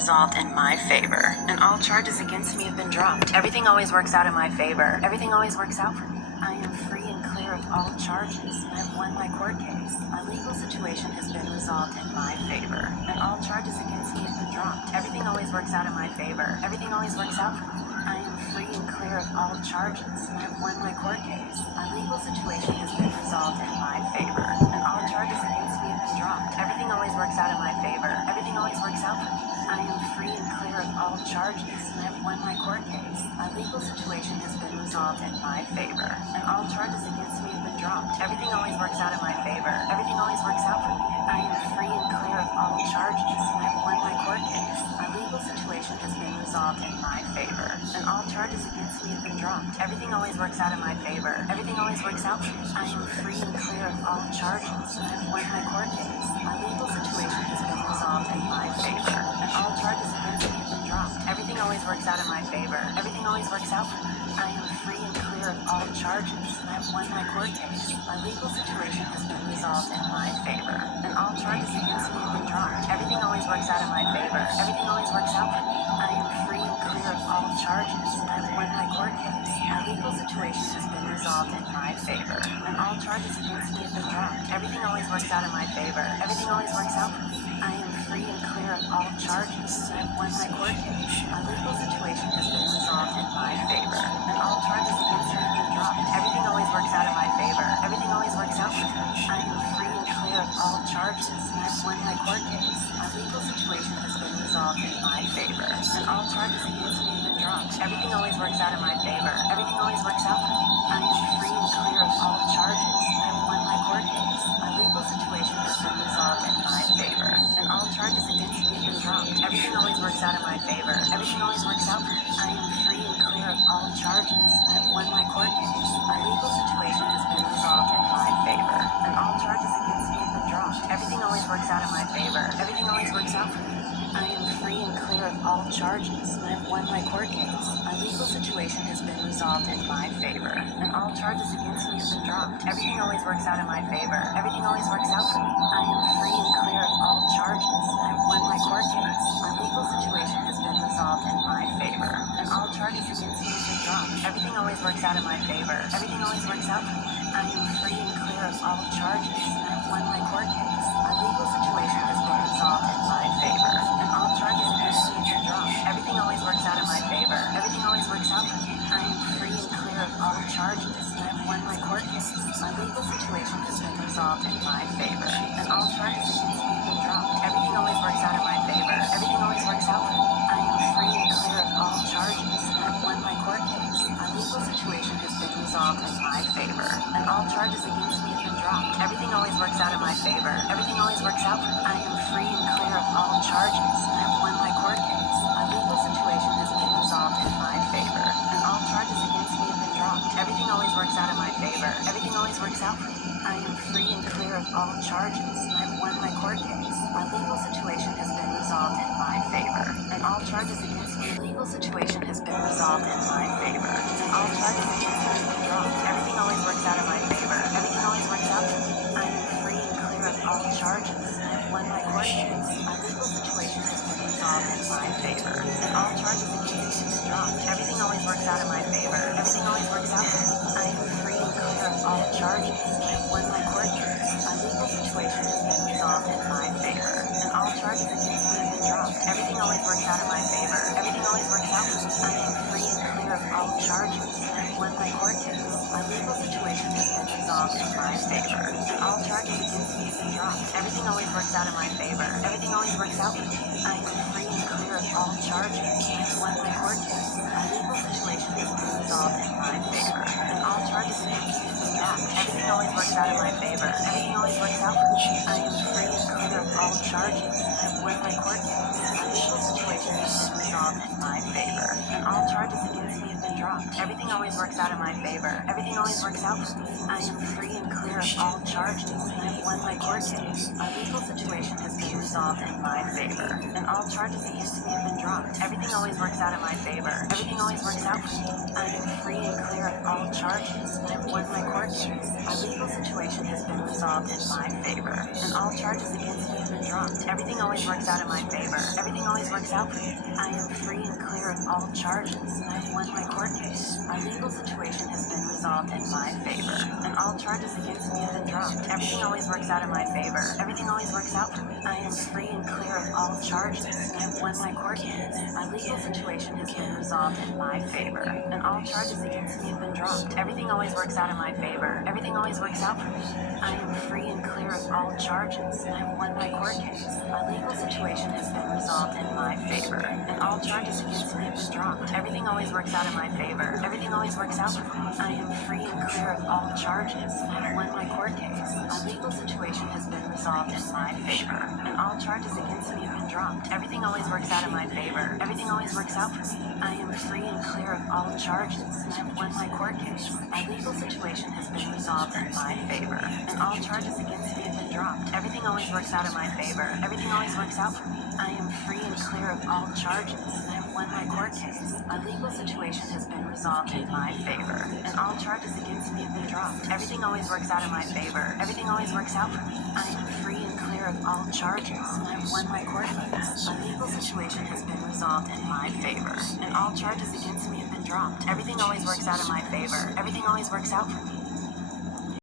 resolved in my favor, and all charges against me have been dropped. Everything always works out in my favor. Everything always works out for me. I am free and clear of all charges. I've won my court case. My legal situation has been resolved in my favor, and all charges against me have been dropped. Everything always works out in my favor. Everything always works out for me. I am free and clear of all charges, and I've won my court case. My legal situation has been resolved in my favor, and all charges against me have been dropped. Everything always works out in my favor. Everything always works out for me. I am free and clear of all charges, and I've won my court case. My legal situation has been resolved in my favor, and all charges against me have been dropped. Everything always works out in my favor. Everything always works out for me. I am free and clear of all charges, and I've won my court case. My legal situation has been resolved in my favor, and all charges against me have been dropped. Everything always works out in my favor. Everything always works out for me. I am free and clear of all charges, and I've won my court case. My legal situation has been resolved in my favor, and all charges against me have been dropped. Everything always works out in my favor. Everything always works out for me. I am free and clear of all charges, and I've won my court case. My legal situation has been resolved in my favor, and all charges against me have been dropped. Everything always works out in my favor. Everything always works out for me. I am free and clear of all charges, and I've won my court case. My legal situation has been resolved in my favor, and all charges against me have been dropped. Everything always works out in my favor. Everything always works out for me. I am free and clear of all charges, and I've won my court case. My legal situation has been resolved in my favor, and all charges against me have been dropped. Everything always works out in my favor. Everything always works out for me. I am free and clear of all charges, and I've won my court case. My legal situation has been resolved in my favor, and all charges against me have been dropped. Everything always works out in my favor. Everything always works out for me. I am free and clear of all charges, and I've won my court case. My legal situation has been resolved in my favor, and all charges against me have been dropped. Everything always works out in my favor. Everything always works out for me. I am free and clear of all charges, and I've won my court case. My legal situation has been resolved in my favor, and all charges against me have been dropped. Everything always works out in my favor. Everything always works out for me. I am free and clear of all charges, and I've won my court case. My legal situation has been resolved in my favor, and all charges against me have been dropped. Everything always works out in my favor. Everything always works out for me. I am free and clear of all charges, and I've won my court case. My legal situation has been resolved in my favor, and all charges against me have been dropped. Everything always works out in my favor. Everything always works out for me. I am free and clear of all charges, and I've won my court case. My legal situation has been resolved in my favor, and all charges against me have been dropped. Everything always works out in my favor. Everything always works out for me. I am free and clear of all charges, and I've won my court case. My legal situation has been resolved in my favor, and all charges against me have been dropped. Everything always works out in my favor. Everything always works out for me. I am free and clear of all charges, and I've won my court case. My legal situation has been resolved in my favor, and all charges against me have been dropped. Everything always works out in my favor. Everything always works out for me. I am free and clear of all charges, and I've won my court case. My legal situation has been resolved in my favor, and all charges against me have been dropped. Everything always works out in my favor. Everything always works out for me. I am free and clear of all charges, and I've won my court case. My legal situation has been resolved in my favor, and all charges against me. Legal situation has been resolved in my favor, and all charges against me have been dropped. Everything always works out in my favor. Everything always works out for me. I am free and clear of all charges, and I've won my court case. My legal situation has been resolved in my favor, and all charges against me have been dropped. Everything always works out in my favor. Everything always works out for me. I am free and clear of all charges, and I've won my court case. My legal situation has been resolved in my favor, and all charges against me have been dropped. Everything always works out in my favor. Everything always works out for me. I am free and clear of all charges, and I've won my court case. My legal situation has been resolved in my favor, and all charges against me have been dropped. Everything always works out in my favor. Everything always works out for me. I am free and clear of all charges, and I've won my court case. My legal situation has been resolved in my favor, and all charges against me have been dropped. Everything always works out in my favor. Everything always works out for me. I am free and clear of all charges, and I've won my court case. My legal situation has been resolved in my favor, and all charges against me have been dropped. Everything always works out in my favor. Everything always works out for me. I am free and clear of all charges, and I've won my court case. My legal situation has been resolved in my favor, and all charges against me have been dropped. Everything always works out in my favor. Everything always works out for me. I am free and clear of all charges, and I've won my court case. My legal situation has been resolved in my favor, and all charges against me have been dropped. Everything always works out in my favor. Everything always works out for me. I am free and clear of all charges, and I've won my court case. My legal situation has been resolved in my favor, and all charges against me have been dropped. Everything always works out in my favor. Everything always works out for me. I am free and clear of all charges, and I've won my court case. My legal situation has been resolved in my favor, and all charges against me have been dropped. Everything always works out in my favor. Everything always works out for me. I am free and clear of all charges, and I've won my court case. My legal situation has been resolved in my favor, and all charges against me have been dropped. Everything always works out in my favor. Everything always works out for me. I am free and clear of all charges, and I've won my court case. My legal situation has been resolved in my favor, and all charges against me have been dropped. Everything always works out in my favor. Everything always works out for me. I am free and clear of all charges, and I've won my court case. My legal situation has been resolved in my favor, and all charges against me have been dropped. Everything always works out in my favor. Everything always works out for me. I am free and clear of all charges, and I've won my court case. My legal situation has been resolved in my favor, and all charges against me have been dropped. Everything always works out in my favor. Everything always works out for me. I am free and clear of all charges, and I've won my court case. My legal situation has been resolved in my favor, and all charges against me have been dropped. Everything always works out in my favor. Everything always works out for me.